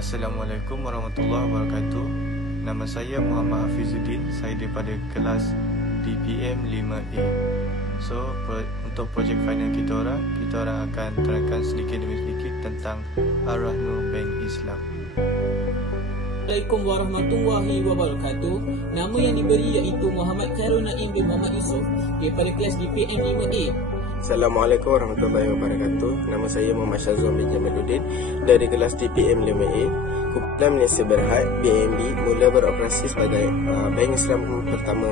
Assalamualaikum warahmatullahi wabarakatuh. Nama saya Muhammad Hafizuddin. Saya daripada kelas DPM 5A. So, untuk projek final kita orang akan terangkan sedikit demi sedikit tentang Ar-Rahnu Bank Islam. Assalamualaikum warahmatullahi wabarakatuh. Nama yang diberi iaitu Muhammad Khairul Naim bin Muhammad Yusof daripada kelas DPM 5A. Assalamualaikum warahmatullahi wabarakatuh. Nama saya Muhammad Syazwan bin Jamaluddin dari kelas DPM 5A. Kumpulan Malaysia Berhad BNB mula beroperasi sebagai Bank Islam pertama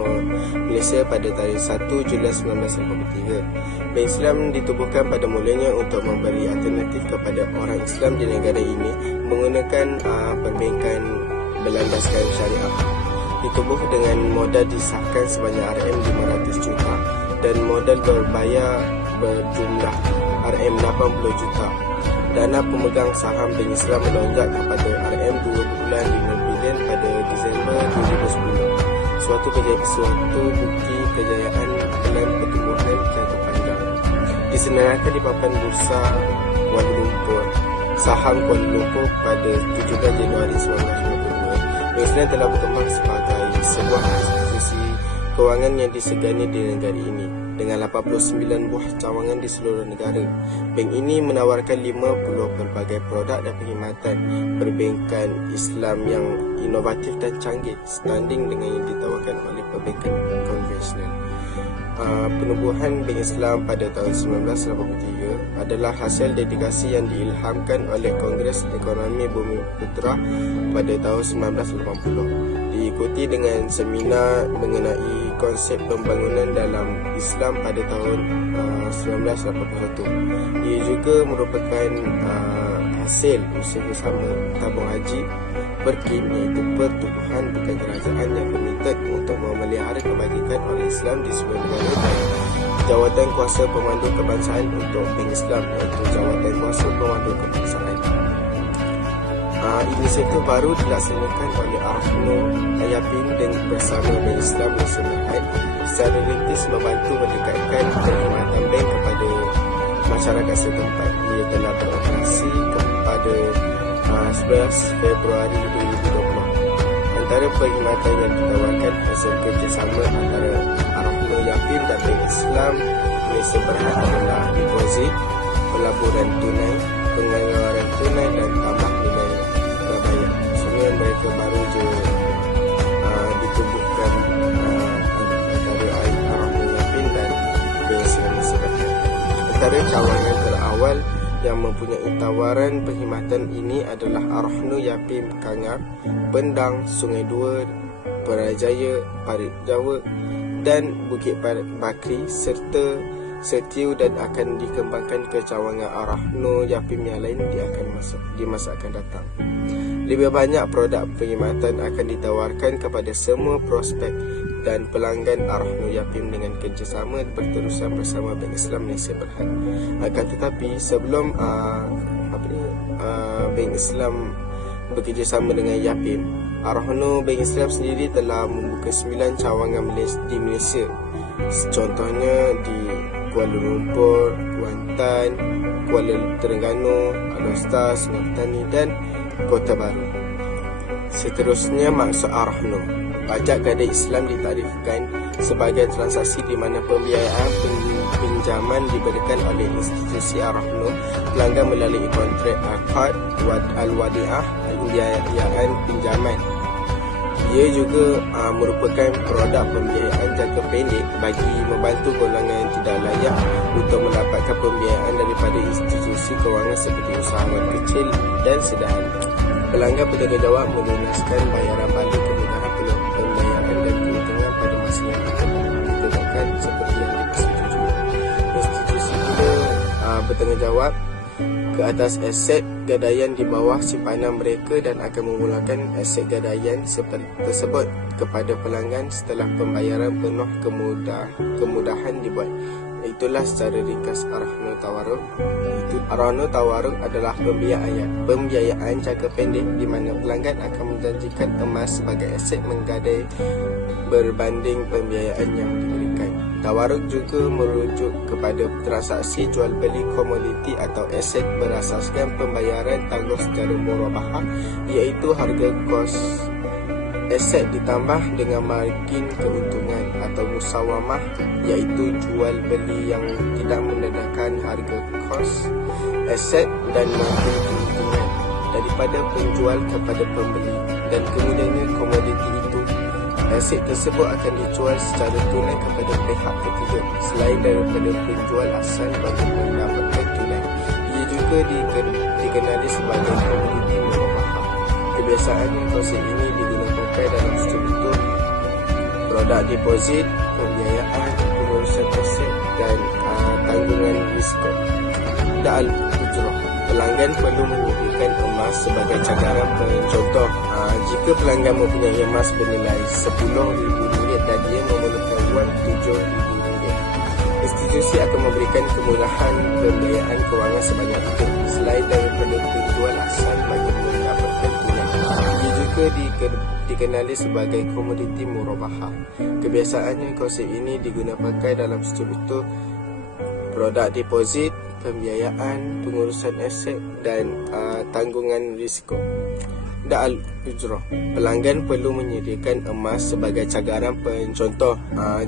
Malaysia pada tarikh 1 Julai 1983. Bank Islam ditubuhkan pada mulanya untuk memberi alternatif kepada orang Islam di negara ini menggunakan perbankan berlandaskan syariah. Ditubuh dengan modal disahkan sebanyak RM500 juta dan modal berbayar berjumlah RM80 juta. Dana pemegang saham Bank Islam melonjak kepada RM2.5 bilion pada Disember 2010. Suatu bukti kejayaan dalam pertumbuhan jangka panjang. Disenaraikan di papan bursa Kuala Lumpur, saham Kuala Lumpur pada 17 Januari 1992. Bank Islam telah berkembang sebagai sebuah institusi kewangan yang disegani di negara ini dengan 89 buah cawangan di seluruh negara. Bank ini menawarkan 50 pelbagai produk dan perkhidmatan perbankan Islam yang inovatif dan canggih setanding dengan yang ditawarkan oleh perbankan konvensional. Penubuhan Bank Islam pada tahun 1983 adalah hasil dedikasi yang diilhamkan oleh Kongres Ekonomi Bumiputera pada tahun 1980. Diikuti dengan seminar mengenai konsep pembangunan dalam Islam pada tahun 1981. Ia juga merupakan hasil usaha sama tabung haji berkim, iaitu pertubuhan bukan kerajaan yang komited untuk memelihara kebajikan orang Islam di seluruh negara, dan jawatan kuasa pemandu kebangsaan untuk Bank Islam, iaitu jawatan kuasa pemandu kebangsaan. Inisiatif baru dilaksanakan oleh Ar-Rahnu Yatim dan bersama Bank Islam Malaysia Berhad secara rintis membantu mendekatkan perkhidmatan bank kepada masyarakat setempat. Ia telah beroperasi pada 11 Februari 2020. Antara perkhidmatan yang ditawarkan hasil kerjasama antara Ar-Rahnu Yatim dan Bank Islam Malaysia Berhad adalah deposit, pelaburan tunai, pengeluaran tunai dan tambah nilai berbayar. Semua mereka baru je ditubuhkan antara Ar-Rahnu Yatim dan Bank Islam Malaysia Berhad. Antara cawangan terawal yang mempunyai tawaran perkhidmatan ini adalah Ar-Rahnu Yatim Kangar, Pendang, Sungai Dua, Putrajaya, Parit Jawa dan Bukit Bakri serta Setiu, dan akan dikembangkan ke cawangan Ar-Rahnu Yatim yang lain di masa akan datang. Lebih banyak produk perkhidmatan akan ditawarkan kepada semua prospek dan pelanggan Ar-Rahnu Yatim dengan kerjasama berterusan bersama Bank Islam Malaysia Berhad. Akan tetapi sebelum Bank Islam bekerjasama dengan Yatim, Ar-Rahnu Bank Islam sendiri telah membuka 9 cawangan di Malaysia. Contohnya di Kuala Lumpur, Kuantan, Kuala Terengganu, Alor, Sungai Petani dan Kota Baru. Seterusnya, maksud Ar-Rahnu. Pajak gadai Islam ditarifkan sebagai transaksi di mana pembiayaan pinjaman diberikan oleh institusi Ar-Rahnu pelanggan melalui kontrak akad al-wadi'ah, pembiayaan pinjaman. Ia juga merupakan produk pembiayaan jangka pendek bagi membantu golongan yang tidak layak untuk mendapatkan pembiayaan daripada institusi kewangan seperti usahawan kecil dan sederhana. Pelanggan bertanggungjawab melunaskan bayaran balik kemudahan pembayaran dan keuntungan pada masa yang ditetapkan seperti yang dipersetujui. Institusi pula bertanggungjawab ke atas aset gadaian di bawah simpanan mereka dan akan memulakan aset gadaian tersebut kepada pelanggan setelah pembayaran penuh kemudahan dibuat. Itulah secara ringkas Ar-Rahnu Tawarruk. Ar-Rahnu Tawarruk adalah pembiayaan jangka pendek di mana pelanggan akan menjanjikan emas sebagai aset menggadai berbanding pembiayaan yang diberikan. Tawaruk juga merujuk kepada transaksi jual beli komoditi atau aset berasaskan pembayaran tangguh secara murabahah, iaitu harga kos aset ditambah dengan margin keuntungan, atau musawamah, iaitu jual beli yang tidak mendedahkan harga kos aset dan margin keuntungan daripada penjual kepada pembeli, dan kemudiannya komoditi itu aset tersebut akan dijual secara tunai kepada pihak ketiga selain daripada penjual asal bagi mendapatkan tunai. Ia juga dikenali sebagai komoditi murabahah. Kebiasaannya konsep ini digunakan dalam struktur produk deposit, pembiayaan, pengurusan aset dan tanggungan risiko. Al-Ujrah, pelanggan perlu menyediakan emas sebagai cakaran. Contoh, jika pelanggan mempunyai emas bernilai RM10,000 dan dia memerlukan wang RM7,000, institusi akan memberikan kemudahan pembiayaan kewangan sebanyak itu selain daripada penjual asal bagi mendapatkan tunai. Ia juga dikenali sebagai komoditi murabahah. Kebiasaannya konsep ini digunakan dalam struktur produk deposit, pembiayaan, pengurusan aset dan tanggungan risiko. Al-Ujrah, pelanggan perlu menyediakan emas sebagai cagaran. Contoh,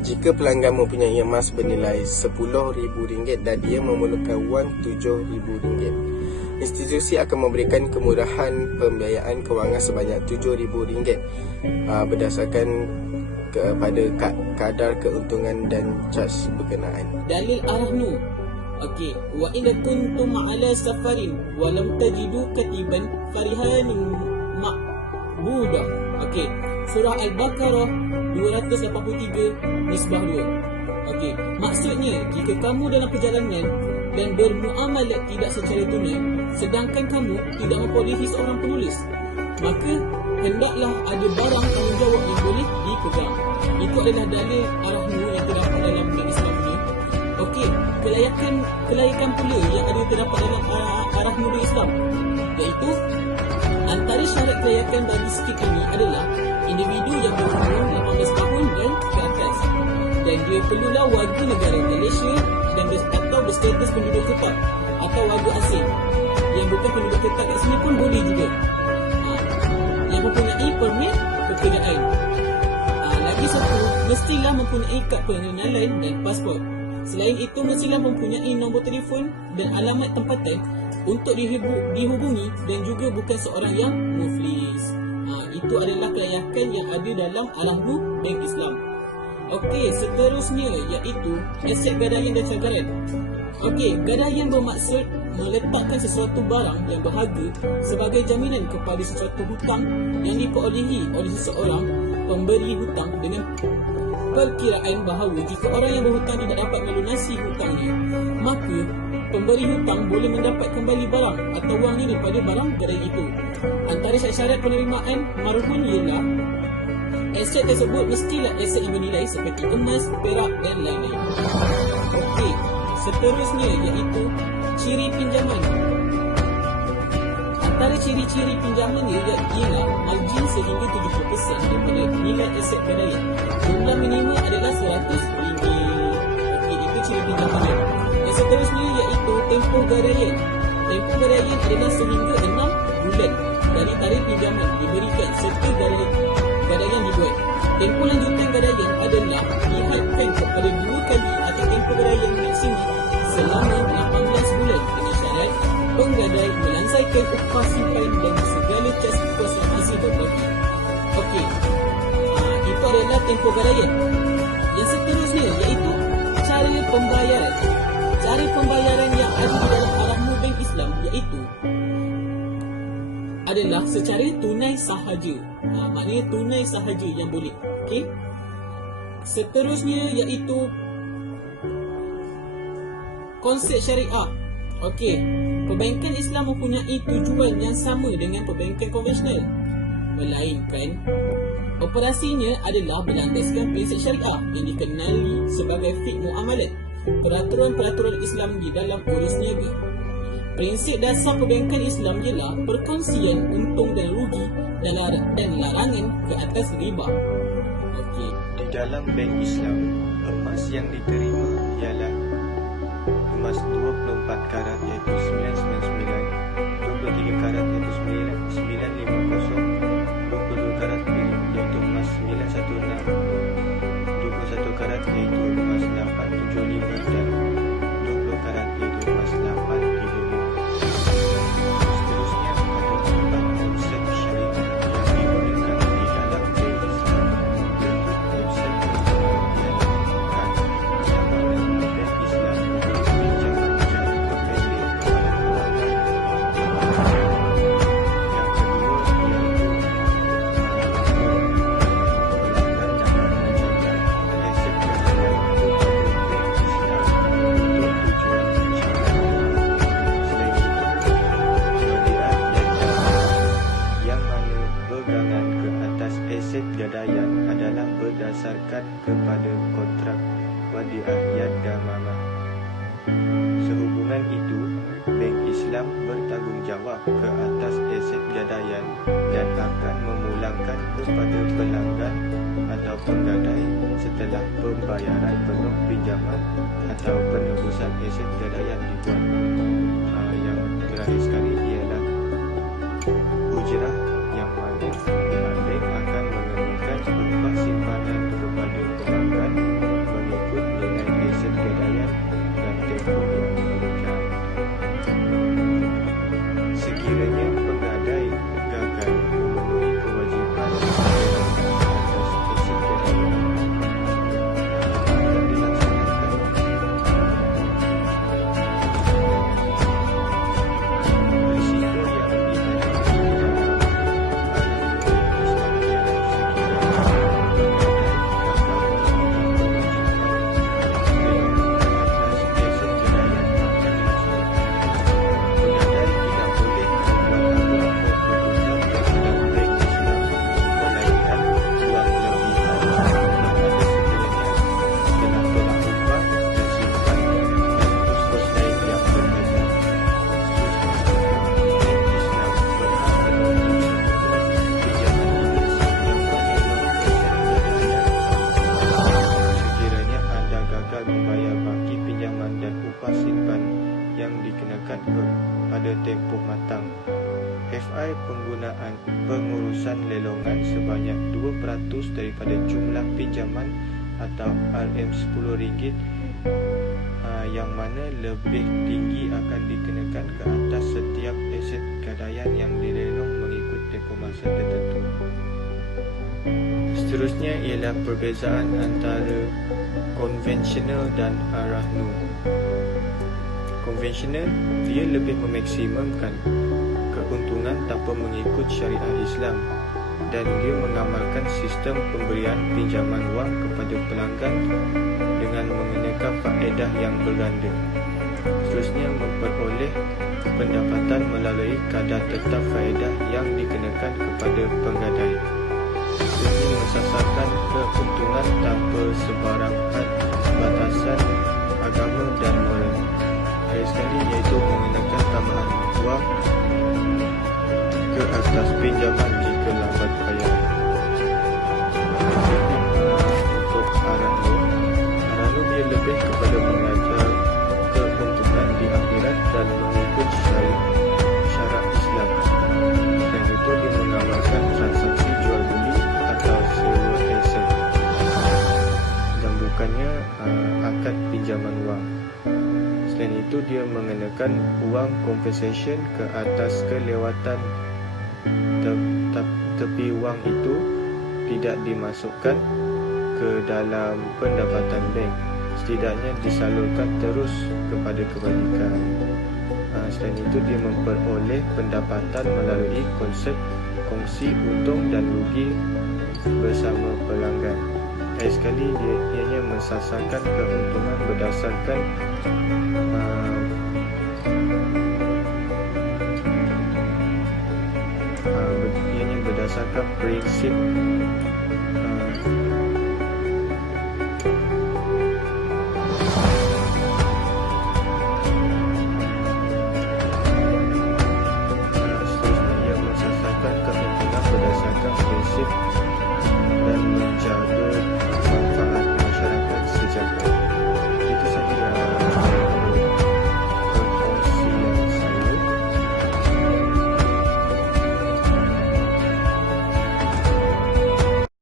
jika pelanggan mempunyai emas bernilai RM10,000 dan dia memerlukan wang RM7,000, institusi akan memberikan kemudahan pembiayaan kewangan sebanyak RM7,000 berdasarkan kepada kadar keuntungan dan caj berkenaan. Dalil arahnu. Okey, wa in kuntum ala safarin wa lam tajidu katiban farihanun ma'budah. Okey, surah Al-Baqarah 283 nisbah 2. Okey, maksudnya jika kamu dalam perjalanan dan bermuamalat tidak secara tunai sedangkan kamu tidak memperolehi seorang penulis, maka hendaklah ada barang tanggungjawab yang boleh dipegang. Itu adalah dalil arahnu yang terdapat dalam Islam ni. Okey, kelayakan pula yang ada terdapat dalam arahnu Islam, iaitu antara syarat kelayakan bagi sikit ini adalah individu yang berumur 18 tahun dan ke atas, dan dia perlulah warga negara Malaysia dan atau berstatus penduduk tetap atau warga asing. Yang bukan penduduk tetap kat sini pun boleh juga. Yang mempunyai permit pekerjaan. Lagi satu, mestilah mempunyai kad pengenalan dan pasport. Selain itu, mestilah mempunyai nombor telefon dan alamat tempatan untuk dihubungi dan juga bukan seorang yang muflis. Itu adalah kelayakan yang ada dalam arahnu Bank Islam. Okey, seterusnya iaitu aset gadaian dan cagaran. Okey, gadaian bermaksud meletakkan sesuatu barang yang berharga sebagai jaminan kepada sesuatu hutang yang diperolehi oleh seseorang pemberi hutang dengan perkiraan bahawa jika orang yang berhutang tidak dapat melunasi hutangnya, maka pemberi hutang boleh mendapat kembali barang atau wangnya daripada barang gadaian itu. Antara syarat penerimaan marhun ialah aset tersebut mestilah aset yang bernilai seperti emas, perak dan lain-lain. Okey, seterusnya iaitu ciri pinjaman. Antara ciri-ciri pinjaman ialah margin sehingga 70% daripada nilai aset gadaian. Jumlah minimum adalah RM100. Okey, itu ciri pinjaman. Yang seterusnya iaitu tempoh gadaian. Tempoh gadaian adalah sehingga 6 bulan dari tarikh pinjaman diberikan serta gadaian dibuat. Tempoh lanjutan gadaian adalah dihadkan kepada 2 kali atau tempoh gadaian maksimum selama 18 bulan dengan syarat penggadai melansaikan upah simpan dan segala cas kos yang masih berbaki. Okey, itu adalah tempoh gadaian. Yang seterusnya iaitu cara pembayaran. Cara pembayaran yang ada di dalam arahnu Bank Islam iaitu adalah secara tunai sahaja. Maknanya tunai sahaja yang boleh. Okey. Seterusnya iaitu konsep syariah. Okey, perbankan Islam mempunyai tujuan yang sama dengan perbankan konvensional, melainkan operasinya adalah berlandaskan prinsip syariah yang dikenali sebagai fiqh muamalat, peraturan-peraturan Islam di dalam urus niaga. Prinsip dasar perbankan Islam ialah perkongsian untung dan rugi dan larangan ke atas riba. Okey. Di dalam Bank Islam, Emas yang diterima ialah emas 24 karat iaitu 999, 23 karat iaitu 950, 22 karat iaitu emas 916, 21 karat iaitu emas 875 dan 20 karat iaitu emas 835. Seterusnya ada 4 konsep syariah yang digunakan di dalam bank Islam. Konsep pertama ialah kad, yang mana bank Islam memberi pinjaman jangka pendek kepada pelanggan. Yang kedua iaitu pelanggan dapat menjaga aset gadaian kepada bank Islam untuk tujuan pencapaian. Selain itu, wadiah yang mana pegangan ke atas aset gadaian adalah berdasarkan kepada kontrak wadiah yadamamah. Sehubungan itu, bank Islam bertanggungjawab ke atas aset gadaian dan akan memulangkan kepada pelanggan atau penggadai setelah pembayaran penuh pinjaman atau penebusan aset gadaian dibuat. Yang terakhir sekali ialah ujrah, yang mana pihak bank akan mengenakan upah simpanan kepada pelanggan mengikut nilai aset gadaian dan tempoh yang diberikan. Sekiranya penggadai gagal memenuhi kewajipan atas aset gadaian, akan dilaksanakan risiko yang dihadapi membayar baki pinjaman dan upah simpan yang dikenakan pada tempoh matang. FI penggunaan pengurusan lelongan sebanyak 2% daripada jumlah pinjaman atau RM10 yang mana lebih tinggi akan dikenakan ke atas setiap aset gadaian yang dilelong mengikut tempoh masa tertentu. Seterusnya ialah perbezaan antara konvensional dan rahnu. Konvensional, dia lebih memaksimumkan keuntungan tanpa mengikut syariah Islam dan dia mengamalkan sistem pemberian pinjaman wang kepada pelanggan dengan mengenakan faedah yang berganda. Seterusnya memperoleh pendapatan melalui kadar tetap faedah yang dikenakan kepada penggadai. Ini mensasarkan keuntungan tanpa sebarang had, batasan agama dan moral. Sekali sekali iaitu mengenakan tambahan wang ke atas pinjaman jika lambat bayar. Untuk Aranu dia lebih kepada mengajar keuntungan di akhirat dan mengikut syarat Islam. Dan itu dia mengamalkan transaksi jual beli atau sewa aset dan bukannya akad pinjaman wang. Selain itu dia mengenakan wang compensation ke atas kelewatan tepi wang itu tidak dimasukkan ke dalam pendapatan bank, setidaknya disalurkan terus kepada kebajikan. Selain itu dia memperoleh pendapatan melalui konsep kongsi untung dan rugi bersama pelanggan. Sekali ianya mensasarkan keuntungan berdasarkan ianya berdasarkan prinsip